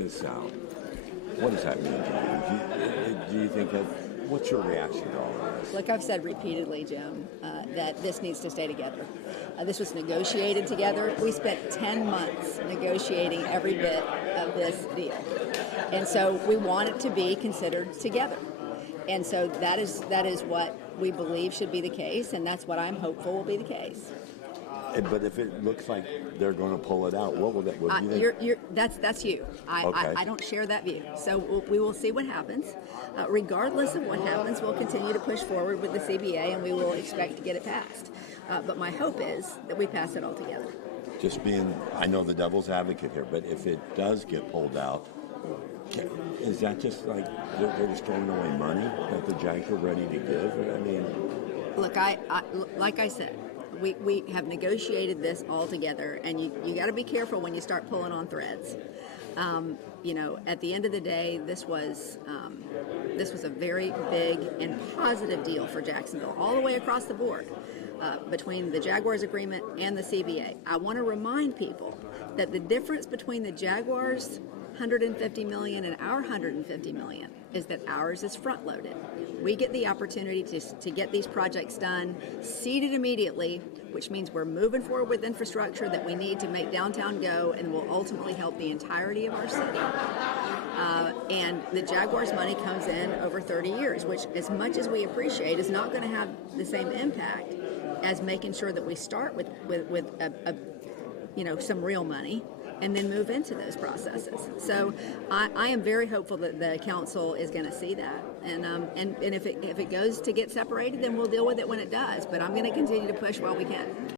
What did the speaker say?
going to sound. What does that mean to you? Do you think that, what's your reaction to all of this? Look, I've said repeatedly, Jim, that this needs to stay together. This was negotiated together. We spent 10 months negotiating every bit of this deal. And so we want it to be considered together. And so that is what we believe should be the case, and that's what I'm hopeful will be the case. But if it looks like they're going to pull it out, what will that? What do you think? That's you. Okay. I don't share that view. So we will see what happens. Regardless of what happens, we'll continue to push forward with the CBA, and we will expect to get it passed. But my hope is that we pass it all together. Just being, I know the devil's advocate here, but if it does get pulled out, is that just like they're just throwing away money that the Jags are ready to give? I mean, look, like I said, we have negotiated this all together, and you got to be careful when you start pulling on threads. At the end of the day, this was a very big and positive deal for Jacksonville, all the way across the board, between the Jaguars agreement and the CBA. I want to remind people that the difference between the Jaguars' $150 million and our $150 million is that ours is front-loaded. We get the opportunity to get these projects done, seeded immediately, which means we're moving forward with infrastructure that we need to make downtown go and will ultimately help the entirety of our city. And the Jaguars money comes in over 30 years, which, as much as we appreciate, is not going to have the same impact as making sure that we start with some real money and then move into those processes. So I am very hopeful that the council is going to see that, and if it goes to get separated, then we'll deal with it when it does. But I'm going to continue to push while we can.